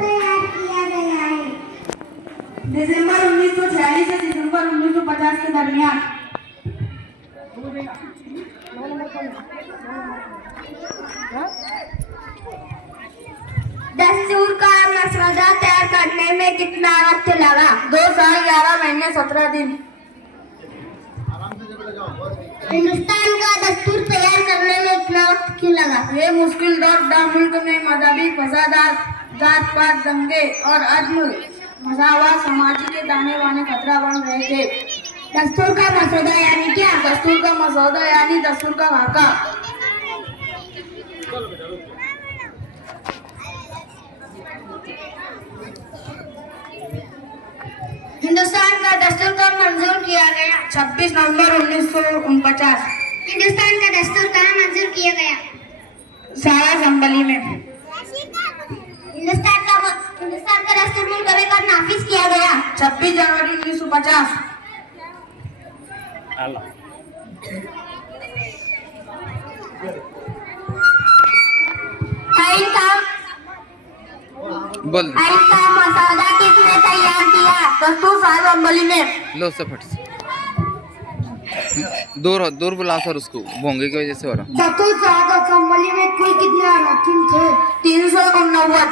तैयार किया गया है। दिसंबर 1946 से दिसंबर 1950 के दरमियान दस्तूर का मसौदा तैयार करने में कितना वक्त लगा? 2 साल 11 महीने 17 दिन। हिंदुस्तान का दस्तूर तैयार करने में इतना वक्त क्यों लगा? ये मुश्किल दौर था। मुल्क में मजहबी फसादात, जात पात दंगे और अदम मसावत समाजी के ताने बाने खतरा बन रहे थे। दस्तूर का मसौदा यानी क्या? दस्तूर का मसौदा यानी दस्तूर का खाका। हिंदुस्तान का दस्तूर कब मंजूर किया गया? 26 नवंबर 1949। हिंदुस्तान का दस्तूर कहाँ मंजूर किया गया? सारा संबली में। हिंदुस्तान का दस्तूर मुल्क में कब नाफिज किया गया? 26 जनवरी 1950। आइन का मसौदा किसने तैयार किया? दस्तूर सारा संबली में। लो से फट से। दूर बुला सर उसको, भोंगे की वजह से हो रहा। दस्तूर सारा संबली में कुल कितने अरकान थे? 389।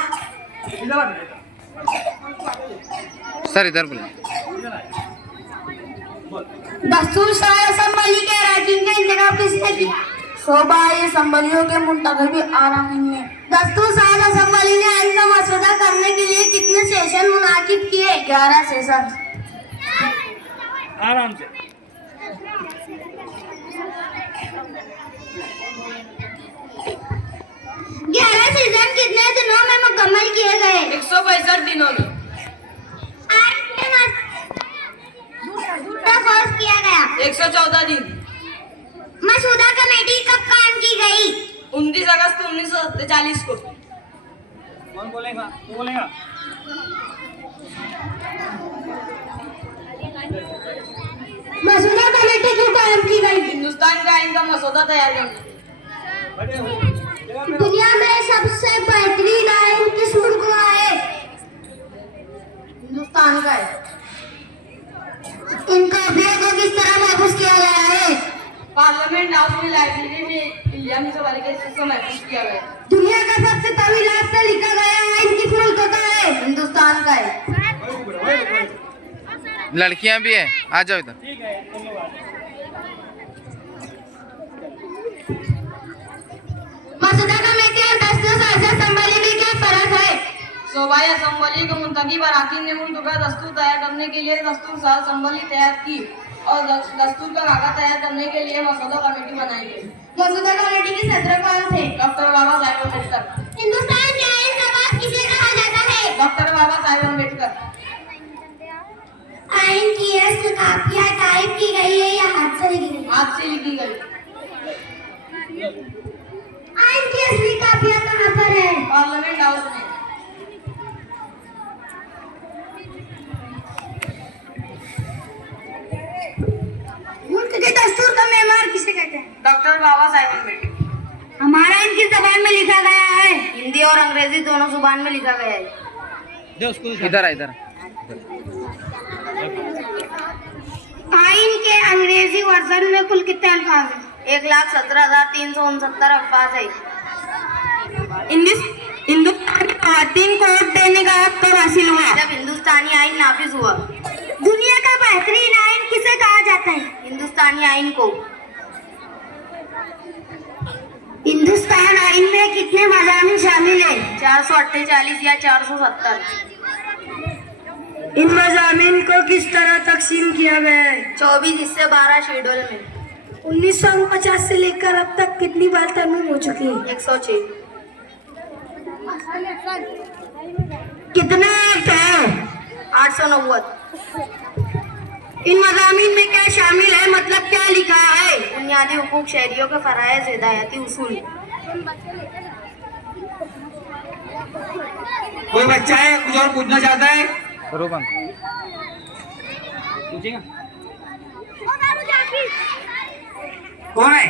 सर इधर बुला। दस्तूर सारा संबली के अरकान का इंतखाब किसने किया? शोबा संबलियों के मुंतखबी अरकान ने। दस्तूर साहिब असेंबली ने आइन का मसौदा करने के लिए कितने सेशन मुनाकिब किए? 11 सेशन। आराम से। 11 सेशन कितने दिनों में मुकम्मल किए गए? 165 दिनों में। आइन के मसौदा पास किया गया? 114 दिन। मसौदा कमेटी कब कायम की गई? 29 अगस्त 1947 को। कौन बोलेगा? तू बोलेगा? मसौदा कमेटी क्यों कायम की गई? हिंदुस्तान का आइन का मसौदा तैयार करने। दुनिया में सबसे बेहतरीन आइन किस मुल्क का है? हिंदुस्तान का है। इन काफियों को किस तरह महफूज किया गया है? पार्लियामेंट हाउस में लाइब्रेरी में इल्जामी सवारी के से महफूज किया गया। दुनिया का सबसे तवील हाथ से लिखा गया आइन किस मुल्क का है? हिंदुस्तान का है। लड़कियां भी है, आ जाओ इधर। ठीक है, धन्यवाद। मसौदा कमेटी और दस्तूर साहिब असेंबली में क्या फर्क है? शोबाई असम्बली के मुंतखब अरकान ने मुल्क का दस्तूर तैयार करने के लिए दस्तूर साल असम्बली तैयार की और दस्तूर का खाका तैयार करने के लिए मसौदा कमेटी बनाई गई। मसौदा कमेटी के सदर कौन थे? डॉक्टर बाबा साहेब अम्बेडकर। हिंदुस्तान के आइन का बाप किसे कहा जाता है? डॉक्टर बाबा साहेब अम्बेडकर। आइन की असली कापियां टाइप की गई है या हाथ से लिखी गई? हाथ से लिखी गई। आइन की असली कापियां कहाँ पर है? पार्लियामेंट हाउस में। मुल्क के दस्तूर का मेमार किसे कहते हैं? डॉक्टर बाबा साहेब अम्बेडकर। हमारा आइन किस जबान में लिखा गया है? हिंदी और अंग्रेजी दोनों जुबान में लिखा गया है। दे उसको इधर आ इधर। आइन के अंग्रेजी वर्जन में कुल कितने अल्फाज हैं? 1,17,369 अल्फाज है। हिंदुस्तान को खवातीन को वोट देने का हक कब हासिल हुआ? जब हिंदुस्तानी आइन नाफिज हुआ। दुनिया का बेहतरीन आइन किसे कहा जाता है? हिंदुस्तानी आइन को। हिंदुस्तान आइन में कितने मज़ामिन शामिल हैं? 448 या 470। इन मज़ामिन को किस तरह तकसीम किया गया है? 24 हिस्से 12 शेड्यूल में। 1949 से लेकर अब तक कितनी बार तरमीम हो चुकी है? 106। कितना एक्ट है? 890। इन मज़ामिन में क्या शामिल है, मतलब क्या लिखा है? बुनियादी हुकूक, शहरियों के फराइज़, हिदायती उसूल। कोई बच्चा है कुछ और पूछना चाहता है? करो बंद। पूछेगा? कौन है?